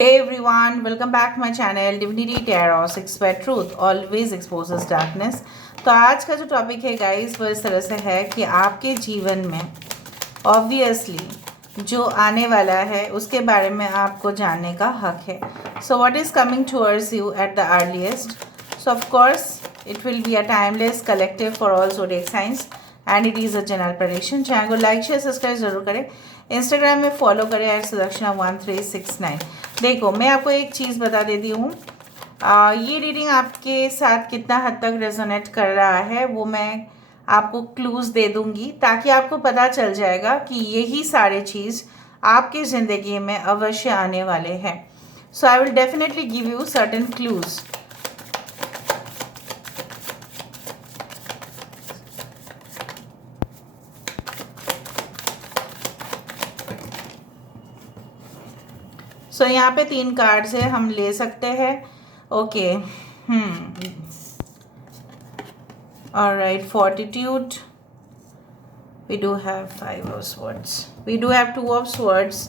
Hey everyone, welcome back to my channel Divinity Tarot 6 where truth always exposes darkness। तो आज का जो topic है गाइस वो इस तरह से है कि आपके जीवन में ऑब्वियसली जो आने वाला है उसके बारे में आपको जानने का हक है। So what is coming towards you at the earliest. So of course it will be a timeless collective for all zodiac science and it is a general prediction. Channel को लाइक शेयर सब्सक्राइब जरूर करें। Instagram में follow करें @sudaksha1369। देखो मैं आपको एक चीज़ बता देती हूँ, ये रीडिंग आपके साथ कितना हद तक रेजोनेट कर रहा है वो मैं आपको क्लूज़ दे दूँगी ताकि आपको पता चल जाएगा कि यही सारे चीज़ आपकी ज़िंदगी में अवश्य आने वाले हैं। So I will definitely give you certain clues. So यहाँ पे 3 कार्ड्स है, हम ले सकते हैं। Okay alright, fortitude, we do have 5 of swords, we do have 2 of swords,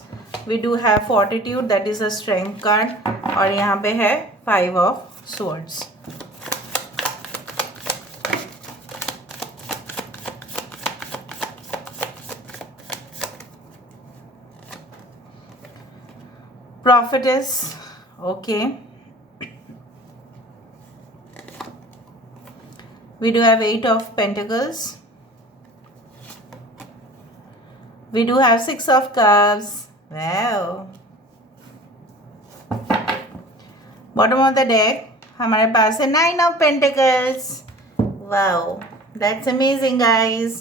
we do have fortitude, that is a strength card, और यहाँ पे है 5 of swords। prophetess, okay, we do have 8 of pentacles, we do have 6 of cups, wow, bottom of the deck हमारे पास है 9 of pentacles, wow, that's amazing guys।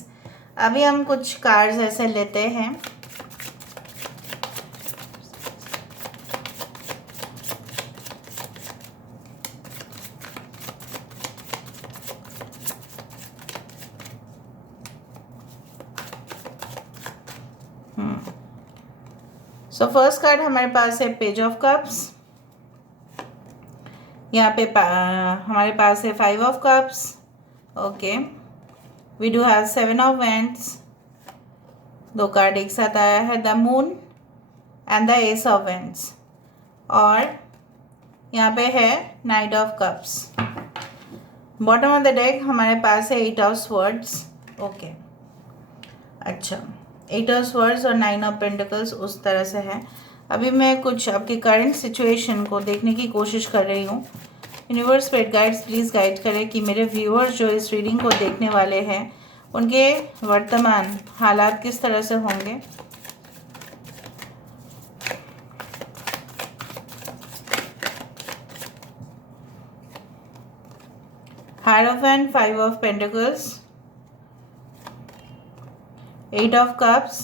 अभी हम कुछ कार्ड्स ऐसे लेते हैं। सो फर्स्ट कार्ड हमारे पास है पेज ऑफ कप्स, यहाँ पे हमारे पास है 5 of cups, okay, we do have 7 of wands, 2 card एक साथ आया है, the moon and the ace of wands, और यहाँ पे है knight of cups. Bottom of the deck हमारे पास है 8 ऑफ स्वर्ड्स, ओके, अच्छा 8 ऑफ स्वर्ड्स और 9 ऑफ पेंटिकल्स उस तरह से है। अभी मैं कुछ आपके करंट सिचुएशन को देखने की कोशिश कर रही हूँ। Universe spirit guides please guide करें कि मेरे व्यूअर्स जो इस रीडिंग को देखने वाले हैं उनके वर्तमान हालात किस तरह से होंगे। Hierophant, 5 of pentacles, 8 of cups,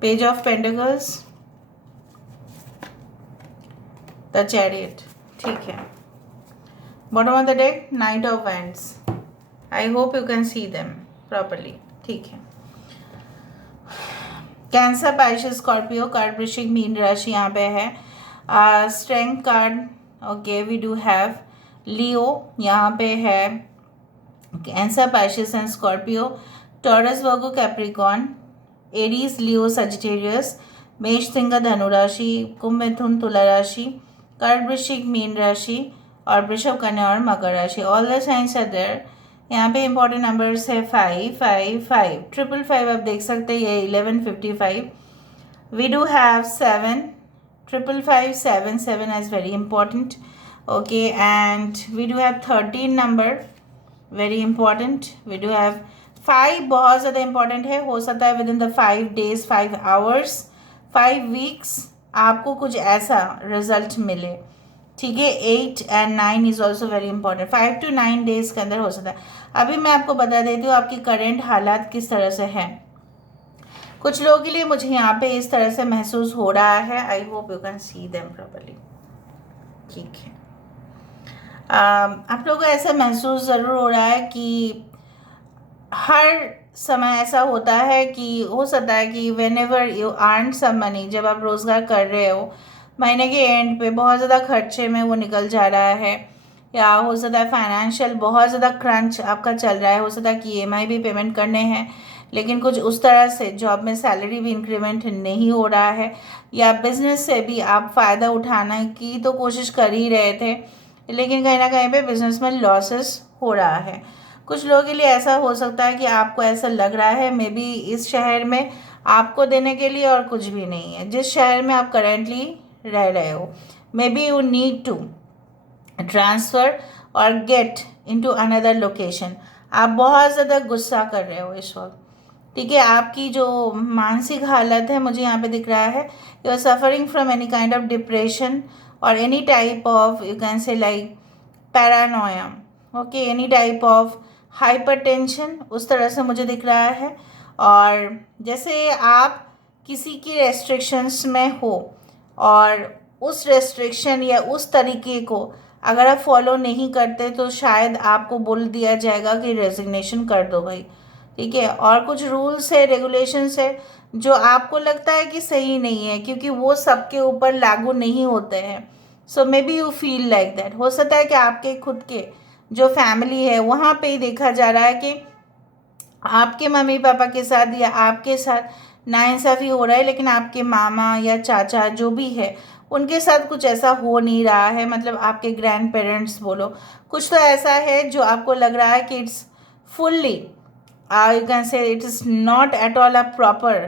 page of pentacles, the chariot, ठीक है। bottom of the deck, knight of wands, I hope you can see them properly, ठीक है। कैंसर, पाइसेस, स्कॉर्पियो कार्ड, वृश्चिक, मीन राशि यहाँ पे है। Strength card, okay, we do have Leo, यहाँ पे है Cancer, Pisces and Scorpio, Taurus, Virgo, Capricorn, Aries, Leo, Sagittarius, मेष, सिंह, धनु राशि, कुंभ, मिथुन, तुला राशि, कर्क, वृश्चिक, मीन राशि, और वृषभ, कन्या और मकर राशि। All the signs are there. यहाँ पे इंपॉर्टेंट नंबर्स है 5 5 5 555, आप देख सकते हैं, ये 1155, we do have 7 555 7 7 as very important, okay, and we do have 13 number, very important, we do have 5 बहुत ज़्यादा इंपॉर्टेंट है, हो सकता है within the 5 days 5 hours 5 weeks आपको कुछ ऐसा रिजल्ट मिले, ठीक है। 8 and 9 is also very important, 5 to 9 days के अंदर हो सकता है। अभी मैं आपको बता देती हूँ आपकी करेंट हालात किस तरह से हैं। कुछ लोगों के लिए मुझे यहाँ पे इस तरह से महसूस हो रहा है, I hope you can see them properly, ठीक है। आप लोगों को ऐसा महसूस ज़रूर हो रहा है कि हर समय ऐसा होता है कि हो सकता है कि whenever you earn some money, जब आप रोज़गार कर रहे हो, महीने के एंड पे बहुत ज़्यादा खर्चे में वो निकल जा रहा है, या हो सकता है फाइनेंशियल बहुत ज़्यादा क्रंच आपका चल रहा है, हो सकता है कि EMI भी पेमेंट करने हैं, लेकिन कुछ उस तरह से जॉब में सैलरी भी इंक्रीमेंट नहीं हो रहा है, या बिजनेस से भी आप फ़ायदा उठाने की तो कोशिश कर ही रहे थे, लेकिन कहीं ना कहीं पे बिजनेस में लॉसेस हो रहा है। कुछ लोगों के लिए ऐसा हो सकता है कि आपको ऐसा लग रहा है मे बी इस शहर में आपको देने के लिए और कुछ भी नहीं है, जिस शहर में आप करेंटली रह रहे हो। Maybe you need to transfer और गेट इनटू अनदर लोकेशन। आप बहुत ज़्यादा गुस्सा कर रहे हो इस वक्त, ठीक है। आपकी जो मानसिक हालत है मुझे यहाँ पे दिख रहा है, you are suffering from any kind of depression और any type of you can say like paranoia, okay, any type of hypertension, उस तरह से मुझे दिख रहा है। और जैसे आप किसी की रेस्ट्रिक्शंस में हो और उस रेस्ट्रिक्शन या उस तरीके को अगर आप फॉलो नहीं करते तो शायद आपको बोल दिया जाएगा कि रेजिग्नेशन कर दो भाई, ठीक है। और कुछ रूल्स है, रेगुलेशंस है जो आपको लगता है कि सही नहीं है, क्योंकि वो सबके ऊपर लागू नहीं होते हैं। So maybe you feel like that. हो सकता है कि आपके खुद के जो फैमिली है वहाँ पे ही देखा जा रहा है कि आपके मम्मी पापा के साथ या आपके साथ नाइंसाफ़ी हो रहा है, लेकिन आपके मामा या चाचा जो भी है उनके साथ कुछ ऐसा हो नहीं रहा है। मतलब आपके ग्रैंड पेरेंट्स बोलो, कुछ तो ऐसा है जो आपको लग रहा है कि इट्स फुल्ली यू कैन से it is not at all a proper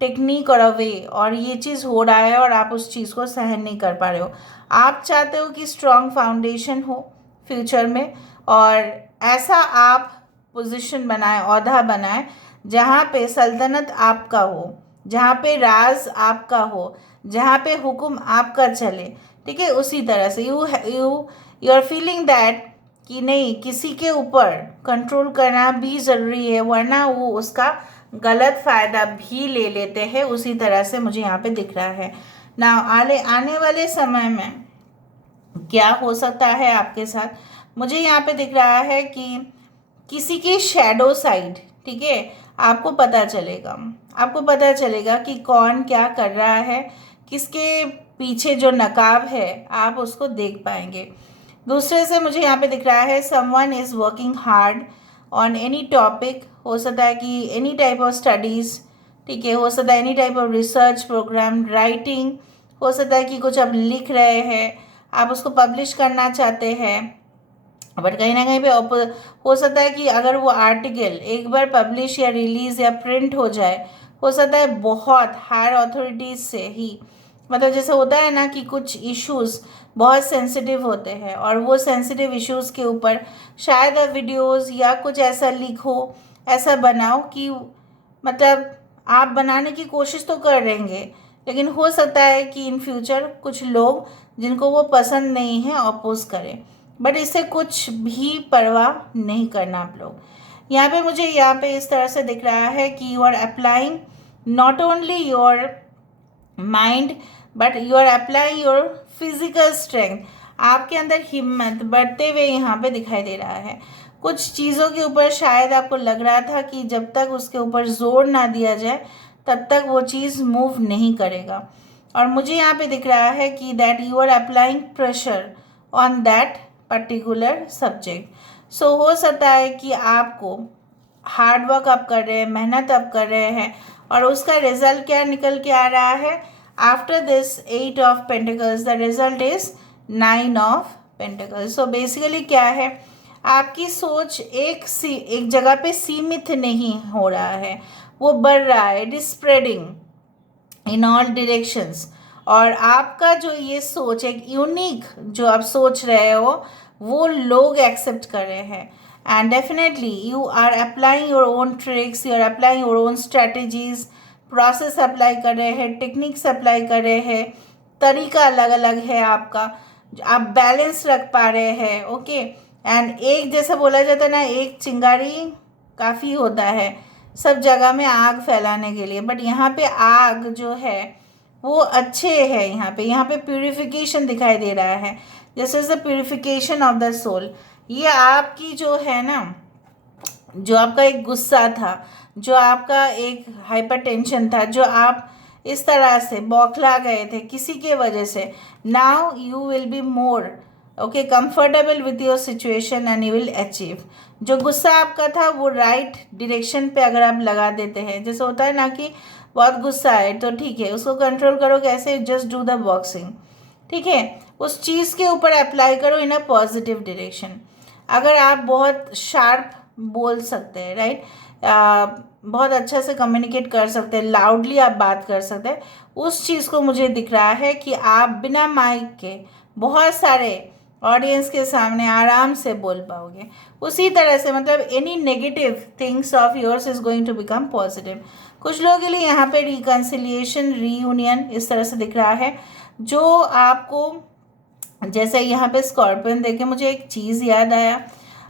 technique और अ वे, और ये चीज़ हो रहा है और आप उस चीज़ को सहन नहीं कर पा रहे हो। आप चाहते हो कि स्ट्रॉन्ग फाउंडेशन हो फ्यूचर में, और ऐसा आप पोजीशन बनाए, ओहदा बनाए जहाँ पे सल्तनत आपका हो, जहाँ पे राज आपका हो, जहाँ पे हुक्म आपका चले, ठीक है। उसी तरह से यू आर फीलिंग दैट कि नहीं, किसी के ऊपर कंट्रोल करना भी ज़रूरी है, वरना वो उसका गलत फ़ायदा भी ले लेते हैं। उसी तरह से मुझे यहाँ पे दिख रहा है ना। आने वाले समय में क्या हो सकता है आपके साथ, मुझे यहाँ पे दिख रहा है कि किसी की शैडो साइड, ठीक है, आपको पता चलेगा। आपको पता चलेगा कि कौन क्या कर रहा है, किसके पीछे जो नकाब है आप उसको देख पाएंगे। दूसरे से मुझे यहाँ पे दिख रहा है someone is working hard on any topic. हो सकता है कि एनी टाइप ऑफ स्टडीज़, ठीक है, हो सकता है any type of research programme, writing, हो सकता है कि कुछ आप लिख रहे हैं, आप उसको पब्लिश करना चाहते हैं, बट कहीं ना कहीं पे हो सकता है कि अगर वो आर्टिकल एक बार पब्लिश या रिलीज़ या प्रिंट हो जाए, हो सकता है बहुत हायर अथॉरिटीज़ से ही, मतलब जैसे होता है ना कि कुछ इश्यूज़ बहुत सेंसिटिव होते हैं और वो सेंसिटिव इश्यूज़ के ऊपर शायद आप वीडियोज़ या कुछ ऐसा लिखो, ऐसा बनाओ कि मतलब आप बनाने की कोशिश तो कर रहेंगे, लेकिन हो सकता है कि इन फ्यूचर कुछ लोग जिनको वो पसंद नहीं है अपोज करें, बट इससे कुछ भी परवाह नहीं करना आप लोग। यहाँ पे मुझे यहाँ पे इस तरह से दिख रहा है कि you are applying not only your mind but you are applying your physical strength. आपके अंदर हिम्मत बढ़ते हुए यहाँ पे दिखाई दे रहा है। कुछ चीज़ों के ऊपर शायद आपको लग रहा था कि जब तक उसके ऊपर जोर ना दिया जाए तब तक वो चीज़ मूव नहीं करेगा, और मुझे यहाँ पे दिख रहा है कि that you are applying pressure on that particular subject. So हो सकता है कि आपको हार्ड वर्क आप कर रहे हैं, मेहनत आप कर रहे हैं, और उसका रिजल्ट क्या निकल के आ रहा है। After this 8 of pentacles the result is 9 of pentacles. So basically क्या है, आपकी सोच एक जगह पे सीमित नहीं हो रहा है, वो बढ़ रहा है, it is spreading in all directions. और आपका जो ये सोच एक यूनिक जो आप सोच रहे हो वो लोग एक्सेप्ट कर रहे हैं, and definitely you are applying your own tricks, you are applying your own strategies, process apply कर रहे हैं, टेक्निक्स अप्लाई कर रहे हैं, तरीका अलग अलग है आपका, आप बैलेंस रख पा रहे हैं, ओके। एंड एक जैसा बोला जाता है ना, एक चिंगारी काफ़ी होता है सब जगह में आग फैलाने के लिए, बट यहाँ पे आग जो है वो अच्छे है। यहाँ पे प्यूरिफिकेशन दिखाई दे रहा है, जैसे the purification of the soul. ये आपकी जो है ना, जो आपका एक गुस्सा था, जो आपका एक हाइपरटेंशन था, जो आप इस तरह से बौखला गए थे किसी के वजह से, now you will be more okay, comfortable with your situation and you will achieve. जो गुस्सा आपका था वो राइट डायरेक्शन पे अगर आप लगा देते हैं, जैसे होता है ना कि बहुत गुस्सा है तो ठीक है, उसको कंट्रोल करो कैसे, जस्ट डू द बॉक्सिंग, ठीक है, उस चीज़ के ऊपर अप्लाई करो इन अ पॉजिटिव डायरेक्शन। अगर आप बहुत शार्प बोल सकते हैं, राइट, बहुत अच्छा से कम्युनिकेट कर सकते हैं, लाउडली आप बात कर सकते हैं, उस चीज़ को मुझे दिख रहा है कि आप बिना माइक के बहुत सारे ऑडियंस के सामने आराम से बोल पाओगे। उसी तरह से मतलब any negative things of yours is going to become positive. कुछ लोगों के लिए यहाँ पे रिकन्सिलिएशन, रीयूनियन इस तरह से दिख रहा है, जो आपको, जैसे यहाँ पे स्कॉर्पियन देखे मुझे एक चीज़ याद आया।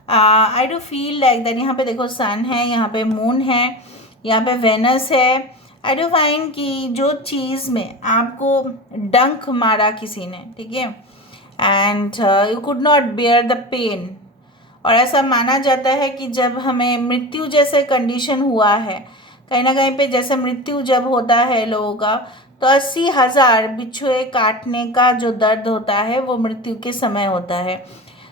I do feel like that, यहाँ पे देखो सन है, यहाँ पे मून है, यहाँ पे वेनस है। आई डू फाइंड कि जो चीज़ में आपको डंक मारा किसी ने, ठीक है, and you could not bear the pain, और ऐसा माना जाता है कि जब हमें मृत्यु जैसे कंडीशन हुआ है, कहीं ना कहीं पे जैसे मृत्यु जब होता है लोगों का, तो 80,000 बिच्छुए काटने का जो दर्द होता है वो मृत्यु के समय होता है।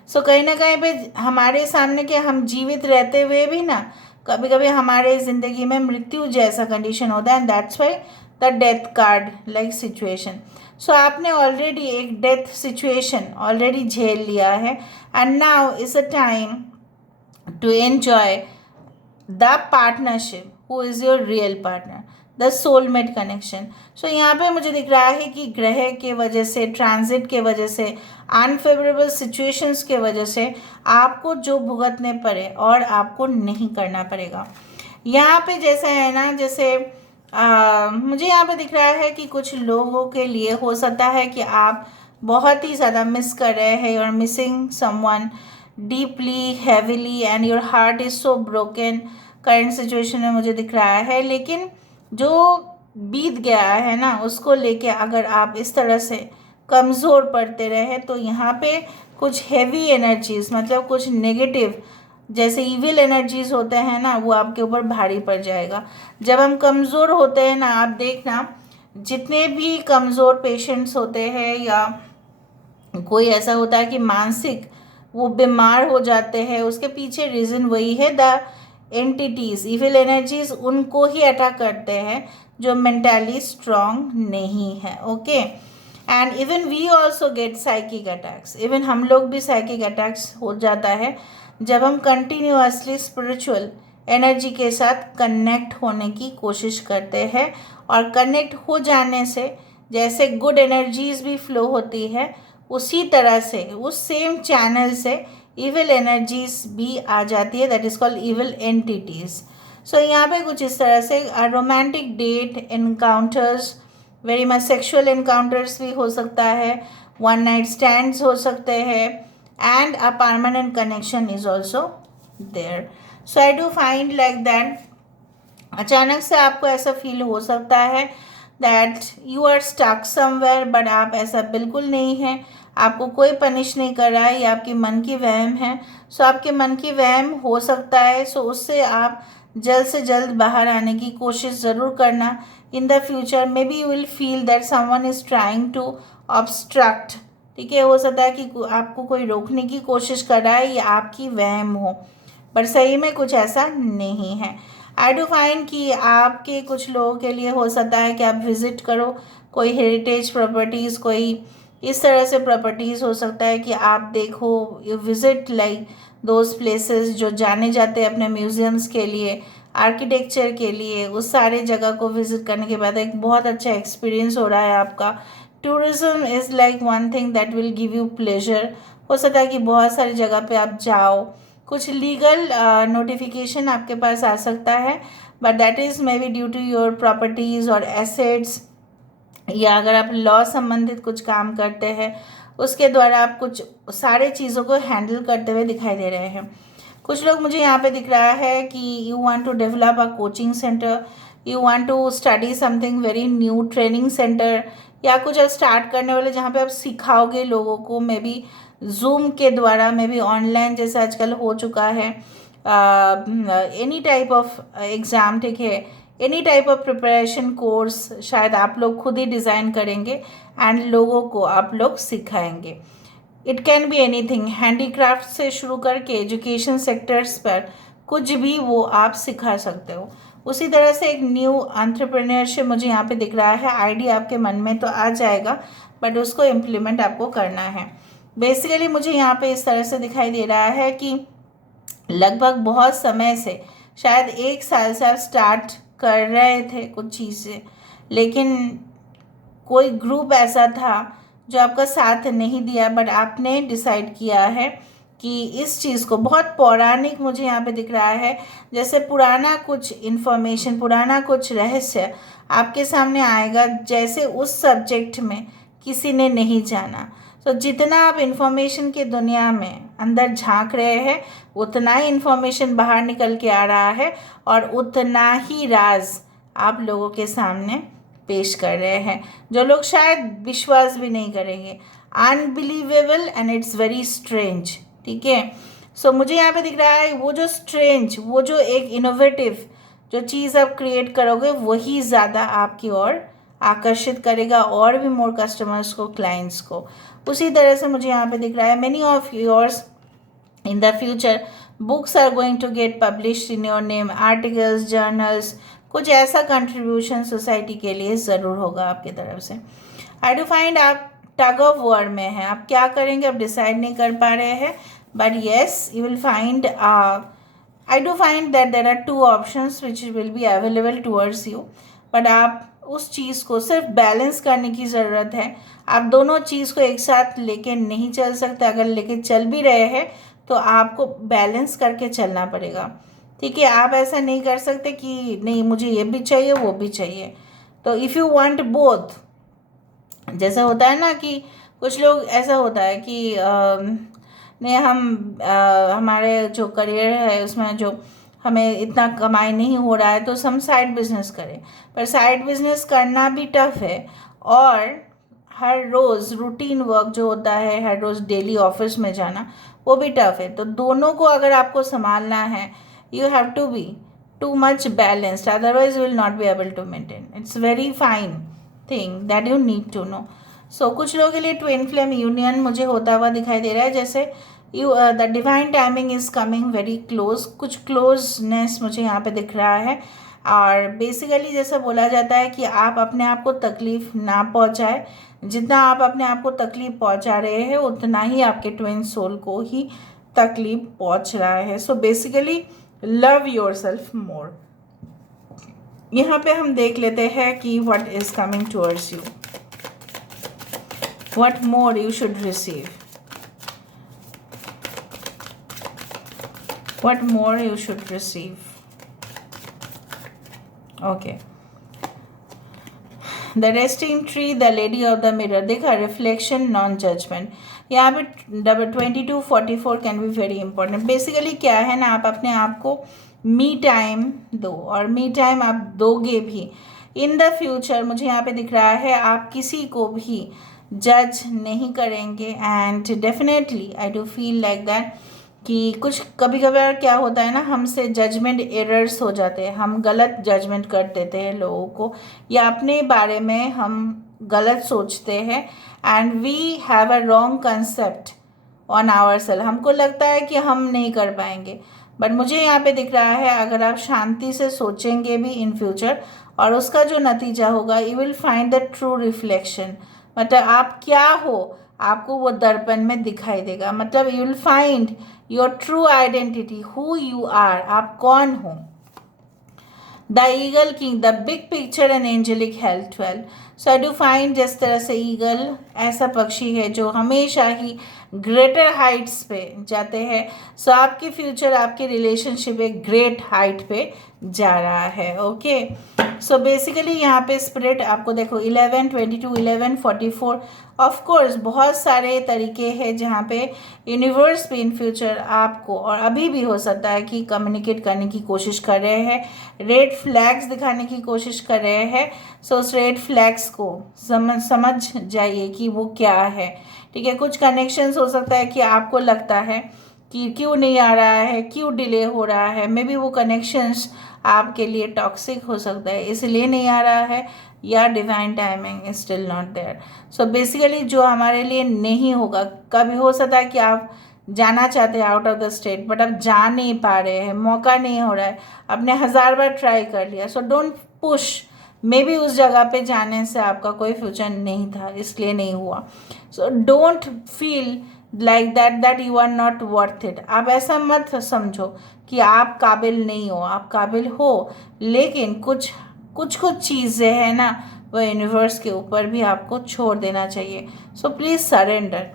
सो कहीं ना कहीं पे हमारे सामने के हम जीवित रहते हुए भी ना कभी कभी हमारे ज़िंदगी में मृत्यु जैसा कंडीशन होता है, and that's why the death card like situation. So आपने ऑलरेडी एक डेथ सिचुएशन ऑलरेडी झेल लिया है, and now is a time to enjoy the partnership who is your real partner, the soulmate connection. So यहाँ पे मुझे दिख रहा है कि ग्रह के वजह से, ट्रांजिट के वजह से, अनफेवरेबल सिचुएशंस के वजह से आपको जो भुगतने पड़े और आपको नहीं करना पड़ेगा। यहाँ पे जैसे है ना, जैसे मुझे यहाँ पे दिख रहा है कि कुछ लोगों के लिए हो सकता है कि आप बहुत ही ज़्यादा मिस कर रहे हैं, you are missing someone deeply, heavily, and your heart is so broken current situation में मुझे दिख रहा है। लेकिन जो बीत गया है ना, उसको लेके अगर आप इस तरह से कमज़ोर पड़ते रहे तो यहाँ पे कुछ हैवी एनर्जीज, मतलब कुछ नेगेटिव जैसे इविल एनर्जीज होते हैं ना, वो आपके ऊपर भारी पड़ जाएगा। जब हम कमज़ोर होते हैं ना, आप देखना जितने भी कमज़ोर पेशेंट्स होते हैं या कोई ऐसा होता है कि मानसिक वो बीमार हो जाते हैं, उसके पीछे रीज़न वही है, द एंटिटीज़, इविल एनर्जीज उनको ही अटैक करते हैं जो मेंटली स्ट्रांग नहीं है। Okay, and even we also get psychic attacks, even हम लोग भी साइकिक अटैक्स हो जाता है जब हम कंटिन्यूअसली स्पिरिचुअल एनर्जी के साथ कनेक्ट होने की कोशिश करते हैं, और कनेक्ट हो जाने से जैसे गुड एनर्जीज भी फ्लो होती है, उसी तरह से उस सेम चैनल से इविल एनर्जीज भी आ जाती है, that is called evil entities. So यहाँ पे कुछ इस तरह से romantic date encounters, very much sexual encounters भी हो सकता है, वन नाइट स्टैंड्स हो सकते हैं, and a permanent connection is also there. So I do find like that अचानक से आपको ऐसा फील हो सकता है that you are stuck somewhere, but आप ऐसा बिल्कुल नहीं है, आपको कोई पनिश नहीं कर रहा है, ये आपके मन की वहम है। सो आपके मन की वहम हो सकता है, सो उससे आप जल्द से जल्द बाहर आने की कोशिश ज़रूर करना। In the future maybe you will feel that someone is trying to obstruct, ठीक है, हो सकता है कि आपको कोई रोकने की कोशिश कर रहा है, ये आपकी वहम हो, पर सही में कुछ ऐसा नहीं है। आई डू फाइंड कि आपके कुछ लोगों के लिए हो सकता है कि आप विज़िट करो कोई हेरिटेज प्रॉपर्टीज़, कोई इस तरह से प्रॉपर्टीज़ हो सकता है कि आप देखो, you visit like those places जो जाने जाते हैं अपने म्यूज़ियम्स के लिए, आर्किटेक्चर के लिए, उस सारे जगह को विज़िट करने के बाद एक बहुत अच्छा एक्सपीरियंस हो रहा है आपका। Tourism is like one thing that will give you pleasure. हो सकता है कि बहुत सारी जगह पे आप जाओ, कुछ लीगल नोटिफिकेशन आपके पास आ सकता है, but that is maybe due to your properties और एसेट्स, या अगर आप लॉ संबंधित कुछ काम करते हैं उसके द्वारा आप कुछ सारे चीज़ों को हैंडल करते हुए दिखाई दे रहे हैं। कुछ लोग मुझे यहाँ पे दिख रहा है कि you want to develop a coaching centre, you want to study something very new, training centre, या कुछ आप स्टार्ट करने वाले जहाँ पे आप सिखाओगे लोगों को, मे बी जूम के द्वारा, मे बी ऑनलाइन जैसे आजकल हो चुका है, एनी टाइप ऑफ एग्ज़ाम, ठीक है, any type of preparation course शायद आप लोग खुद ही डिज़ाइन करेंगे एंड लोगों को आप लोग सिखाएंगे। It can be anything, handicraft से शुरू करके एजुकेशन सेक्टर्स पर कुछ भी वो आप सिखा सकते हो। उसी तरह से एक न्यू एंटरप्रेन्योरशिप मुझे यहाँ पे दिख रहा है। आइडिया आपके मन में तो आ जाएगा, बट उसको इम्प्लीमेंट आपको करना है। बेसिकली मुझे यहाँ पे इस तरह से दिखाई दे रहा है कि लगभग बहुत समय से, शायद 1 साल से आप स्टार्ट कर रहे थे कुछ चीज़ें, लेकिन कोई ग्रुप ऐसा था जो आपका साथ नहीं दिया, बट आपने डिसाइड किया है कि इस चीज़ को, बहुत पौराणिक मुझे यहाँ पे दिख रहा है, जैसे पुराना कुछ इन्फॉर्मेशन, पुराना कुछ रहस्य आपके सामने आएगा, जैसे उस सब्जेक्ट में किसी ने नहीं जाना। तो जितना आप इन्फॉर्मेशन की दुनिया में अंदर झांक रहे हैं, उतना ही इन्फॉर्मेशन बाहर निकल के आ रहा है और उतना ही राज आप लोगों के सामने पेश कर रहे हैं, जो लोग शायद विश्वास भी नहीं करेंगे। Unbelievable and it's very strange, ठीक है। सो मुझे यहाँ पे दिख रहा है वो जो स्ट्रेंज, वो जो एक इनोवेटिव जो चीज़ आप क्रिएट करोगे, वही ज़्यादा आपकी ओर आकर्षित करेगा और भी मोर कस्टमर्स को, क्लाइंट्स को। उसी तरह से मुझे यहाँ पे दिख रहा है many of yours in the future books are going to get published in your name, articles, journals, कुछ ऐसा कंट्रीब्यूशन सोसाइटी के लिए ज़रूर होगा आपकी तरफ से। आई डू फाइंड आप टग ऑफ वॉर में हैं, आप क्या करेंगे आप डिसाइड नहीं कर पा रहे हैं, but yes you will find, I do find that there are 2 options which will be available towards you, but आप उस चीज़ को सिर्फ बैलेंस करने की ज़रूरत है। आप दोनों चीज़ को एक साथ लेके नहीं चल सकते, अगर लेके चल भी रहे हैं तो आपको बैलेंस करके चलना पड़ेगा, ठीक है। आप ऐसा नहीं कर सकते कि नहीं मुझे ये भी चाहिए वो भी चाहिए। तो इफ़ यू वांट बोथ, जैसा होता है ना कि कुछ लोग, ऐसा होता है कि नहीं हम हमारे जो करियर है उसमें जो हमें इतना कमाई नहीं हो रहा है तो हम साइड बिजनेस करें, पर साइड बिजनेस करना भी टफ है, और हर रोज़ रूटीन वर्क जो होता है, हर रोज़ डेली ऑफिस में जाना, वो भी टफ है। तो दोनों को अगर आपको संभालना है, you have to be too much balanced, otherwise you will not be able to maintain. It's very fine thing that you need to know. So कुछ लोगों के लिए ट्विन फ्लेम यूनियन मुझे होता हुआ दिखाई दे रहा है, जैसे you the divine timing is coming very close, कुछ क्लोजनेस मुझे यहाँ पे दिख रहा है। और बेसिकली जैसा बोला जाता है कि आप अपने आप को तकलीफ ना पहुँचाए, जितना आप अपने आप को तकलीफ पहुँचा रहे हैं उतना ही आपके ट्विन सोल को ही तकलीफ पहुँच रहा है। So basically love your self मोर। यहाँ पे हम देख लेते हैं कि what is coming towards you, what more you should receive, what more you should receive. Okay, the resting tree, the lady of the mirror, देखा रिफ्लेक्शन, नॉन जजमेंट। यहाँ पे 2244 can be very important. Basically क्या है ना, आप अपने आप को मी टाइम दो, और मी टाइम आप दोगे भी इन द फ्यूचर। मुझे यहाँ पे दिख रहा है आप किसी को भी जज नहीं करेंगे, and definitely I do feel like that कि कुछ कभी कभार क्या होता है ना, हमसे जजमेंट एरर्स हो जाते हैं, हम गलत जजमेंट कर देते हैं लोगों को, या अपने बारे में हम गलत सोचते हैं, and we have a wrong concept on our self. हमको लगता है कि हम नहीं कर पाएंगे, बट मुझे यहाँ पे दिख रहा है अगर आप शांति से सोचेंगे भी इन फ्यूचर, और उसका जो नतीजा होगा, you will find the true reflection. मतलब आप क्या हो आपको वो दर्पण में दिखाई देगा, मतलब you will find your true identity, who you are, आप कौन हो। The eagle king, the big picture and angelic health 12। So I do find जिस तरह से ईगल ऐसा पक्षी है जो हमेशा ही ग्रेटर हाइट्स पे जाते हैं, सो आपकी फ्यूचर, आपकी रिलेशनशिप एक ग्रेट हाइट पे जा रहा है। ओके, सो बेसिकली यहाँ पे स्पिरिट आपको देखो 11, 22, 11, 44, ऑफ कोर्स बहुत सारे तरीके हैं जहाँ पे यूनिवर्स भी इन फ्यूचर आपको, और अभी भी हो सकता है कि कम्युनिकेट करने की कोशिश कर रहे हैं, रेड फ्लैग्स दिखाने की कोशिश कर रहे हैं। सो उस रेड फ्लैग्स को समझ जाइए कि वो क्या है, ठीक है। कुछ कनेक्शंस हो सकता है कि आपको लगता है कि क्यों नहीं आ रहा है, क्यों डिले हो रहा है, मे बी वो कनेक्शंस आपके लिए टॉक्सिक हो सकता है इसलिए नहीं आ रहा है, या divine timing is still not there. So basically जो हमारे लिए नहीं होगा, कभी हो सकता है कि आप जाना चाहते हैं out of the state but अब जा नहीं पा रहे हैं, मौका नहीं हो रहा है, आपने 1000 बार ट्राई कर लिया, so don't push. May be उस जगह पे जाने से आपका कोई फ्यूचर नहीं था, इसलिए नहीं हुआ। So don't feel like that you are not worth it. आप ऐसा मत समझो कि आप काबिल नहीं हो, आप काबिल हो, लेकिन कुछ कुछ चीज़ें हैं ना, वो यूनिवर्स के ऊपर भी आपको छोड़ देना चाहिए। So please surrender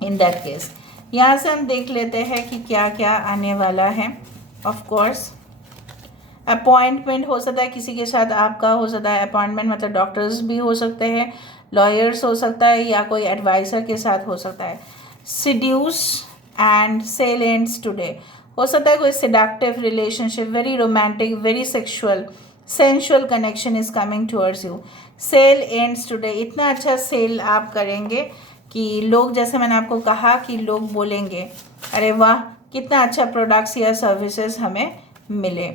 in that case. यहाँ से हम देख लेते हैं कि क्या क्या आने वाला है। ऑफ कोर्स अपॉइंटमेंट हो सकता है किसी के साथ आपका, हो सकता है अपॉइंटमेंट मतलब डॉक्टर्स भी हो सकते हैं, लॉयर्स हो सकता है, या कोई एडवाइज़र के साथ हो सकता है। Seduce and sale ends today, हो सकता है कोई seductive relationship, very romantic, very sexual, sensual connection is coming towards you. Sale ends today, इतना अच्छा सेल आप करेंगे कि लोग, जैसे मैंने आपको कहा कि लोग बोलेंगे अरे वाह कितना अच्छा प्रोडक्ट्स या सर्विसेज हमें मिले।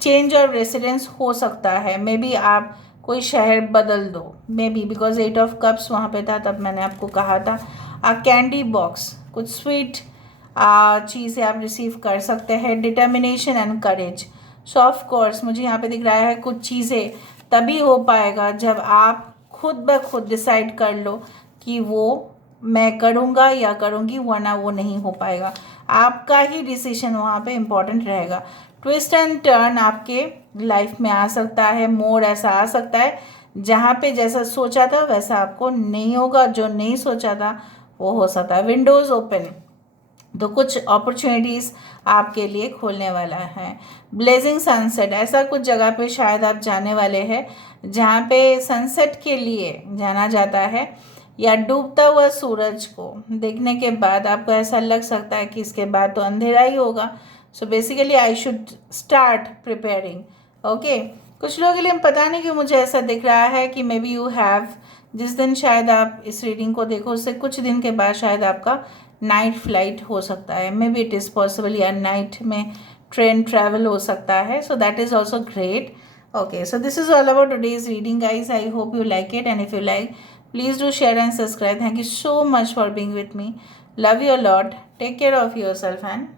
चेंज ऑफ रेसिडेंस हो सकता है, मे बी आप कोई शहर बदल दो, may be because 8 of cups वहाँ पे था, तब मैंने आपको कहा था। कैंडी बॉक्स, कुछ स्वीट चीज़ें आप रिसीव कर सकते हैं। Determination and courage, so of course मुझे यहाँ पे दिख रहा है कुछ चीज़ें तभी हो पाएगा जब आप खुद ब खुद डिसाइड कर लो कि वो मैं करूँगा या करूँगी, वरना वो नहीं हो पाएगा। आपका ही डिसीजन वहाँ पे इम्पॉर्टेंट रहेगा। ट्विस्ट एंड टर्न आपके लाइफ में आ सकता है, मोड़ ऐसा आ सकता है जहाँ पे जैसा सोचा था वैसा आपको नहीं होगा, जो नहीं सोचा था वो हो सकता है। विंडोज़ ओपन, तो कुछ अपॉर्चुनिटीज़ आपके लिए खोलने वाला है। ब्लेजिंग सनसेट, ऐसा कुछ जगह पे शायद आप जाने वाले हैं जहाँ पे सनसेट के लिए जाना जाता है, या डूबता हुआ सूरज को देखने के बाद आपको ऐसा लग सकता है कि इसके बाद तो अंधेरा ही होगा। So basically I should start preparing. Okay, कुछ लोगों के लिए पता नहीं क्यों मुझे ऐसा दिख रहा है कि मे बी यू हैव, जिस दिन शायद आप इस रीडिंग को देखो उससे कुछ दिन के बाद शायद आपका नाइट फ्लाइट हो सकता है, may be it is possible, या नाइट में ट्रेन ट्रैवल हो सकता है। So that is also great. Okay, so this is all about today's reading, guys. I hope you like it, and if you like, please do share and subscribe. Thank you so much for being with me. Love you a lot. Take care of yourself and